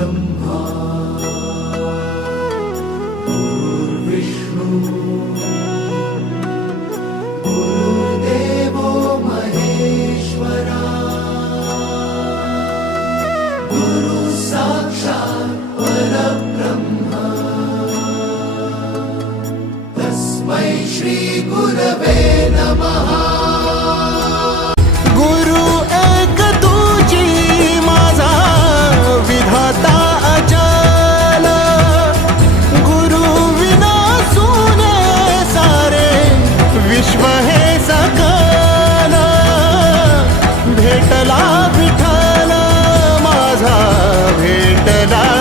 ब्रह्माविष्णु गुरुदेवो महेश्वरा गुरुसाक्षात् परब्रह्म